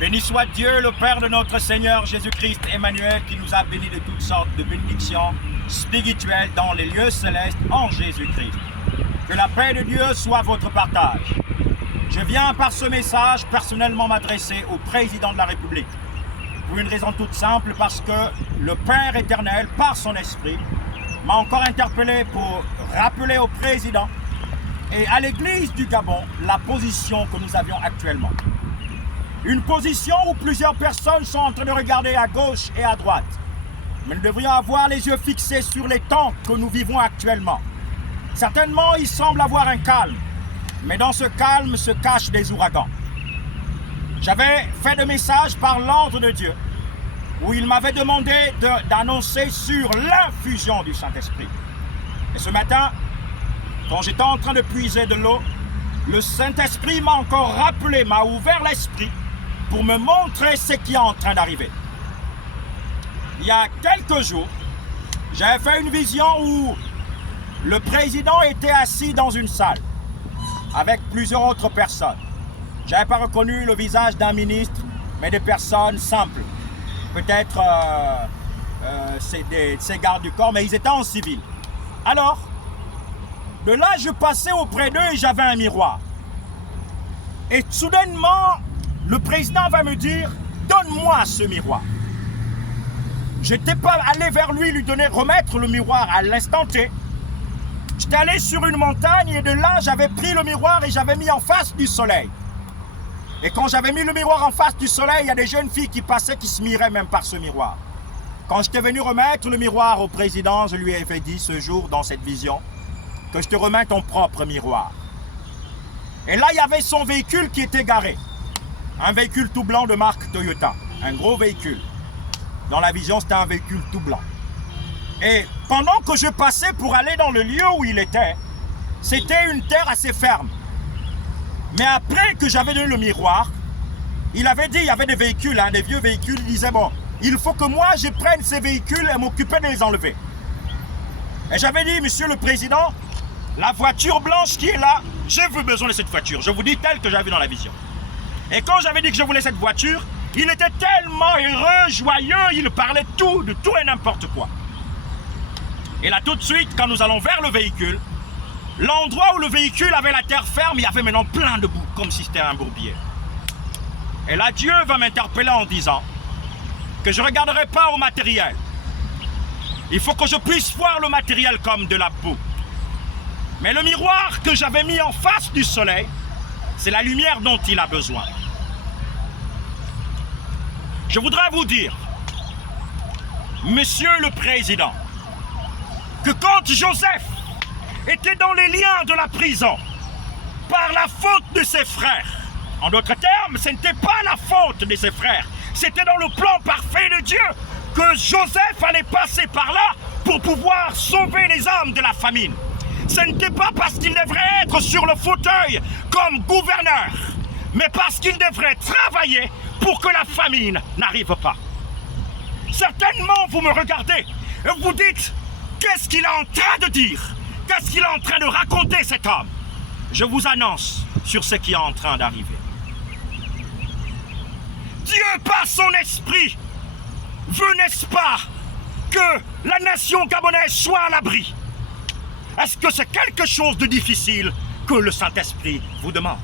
Béni soit Dieu, le Père de notre Seigneur Jésus-Christ Emmanuel, qui nous a bénis de toutes sortes de bénédictions spirituelles dans les lieux célestes en Jésus-Christ. Que la paix de Dieu soit votre partage. Je viens par ce message personnellement m'adresser au Président de la République. Pour une raison toute simple, parce que le Père éternel, par son esprit, m'a encore interpellé pour rappeler au Président et à l'Église du Gabon la position que nous avions actuellement. Une position où plusieurs personnes sont en train de regarder à gauche et à droite. Mais nous devrions avoir les yeux fixés sur les temps que nous vivons actuellement. Certainement, il semble avoir un calme, mais dans ce calme se cachent des ouragans. J'avais fait des messages par l'ordre de Dieu, où il m'avait demandé d'annoncer sur l'infusion du Saint-Esprit. Et ce matin, quand j'étais en train de puiser de l'eau, le Saint-Esprit m'a encore rappelé, m'a ouvert l'esprit pour me montrer ce qui est en train d'arriver. Il y a quelques jours, j'avais fait une vision où le président était assis dans une salle avec plusieurs autres personnes. Je n'avais pas reconnu le visage d'un ministre, mais des personnes simples. Peut-être ces gardes du corps, mais ils étaient en civil. Alors, de là, je passais auprès d'eux et j'avais un miroir. Et soudainement, le président va me dire, donne-moi ce miroir. Je n'étais pas allé vers lui, remettre le miroir à l'instant T. J'étais allé sur une montagne et de là, j'avais pris le miroir et j'avais mis en face du soleil. Et quand j'avais mis le miroir en face du soleil, il y a des jeunes filles qui passaient, qui se miraient même par ce miroir. Quand j'étais venu remettre le miroir au président, je lui avais dit ce jour, dans cette vision, que je te remets ton propre miroir. Et là, il y avait son véhicule qui était garé. Un véhicule tout blanc de marque Toyota. Un gros véhicule. Dans la vision, c'était un véhicule tout blanc. Et pendant que je passais pour aller dans le lieu où il était, c'était une terre assez ferme. Mais après que j'avais donné le miroir, il avait dit, il y avait des véhicules, des vieux véhicules, il disait, bon, il faut que moi je prenne ces véhicules et m'occuper de les enlever. Et j'avais dit, monsieur le président, la voiture blanche qui est là, j'ai besoin de cette voiture. Je vous dis telle que j'avais dans la vision. Et quand j'avais dit que je voulais cette voiture, il était tellement heureux, joyeux, il parlait de tout et n'importe quoi. Et là tout de suite, quand nous allons vers le véhicule, l'endroit où le véhicule avait la terre ferme, il y avait maintenant plein de boue, comme si c'était un bourbier. Et là, Dieu va m'interpeller en disant que je ne regarderai pas au matériel. Il faut que je puisse voir le matériel comme de la boue. Mais le miroir que j'avais mis en face du soleil, c'est la lumière dont il a besoin. Je voudrais vous dire, Monsieur le Président, que quand Joseph était dans les liens de la prison par la faute de ses frères, en d'autres termes, ce n'était pas la faute de ses frères, c'était dans le plan parfait de Dieu que Joseph allait passer par là pour pouvoir sauver les âmes de la famine. Ce n'était pas parce qu'il devrait être sur le fauteuil comme gouverneur, mais parce qu'il devrait travailler pour que la famine n'arrive pas. Certainement, vous me regardez et vous dites, qu'est-ce qu'il est en train de dire? Qu'est-ce qu'il est en train de raconter, cet homme? Je vous annonce sur ce qui est en train d'arriver. Dieu, par son esprit, veut, n'est-ce pas, que la nation gabonaise soit à l'abri. Est-ce que c'est quelque chose de difficile que le Saint-Esprit vous demande?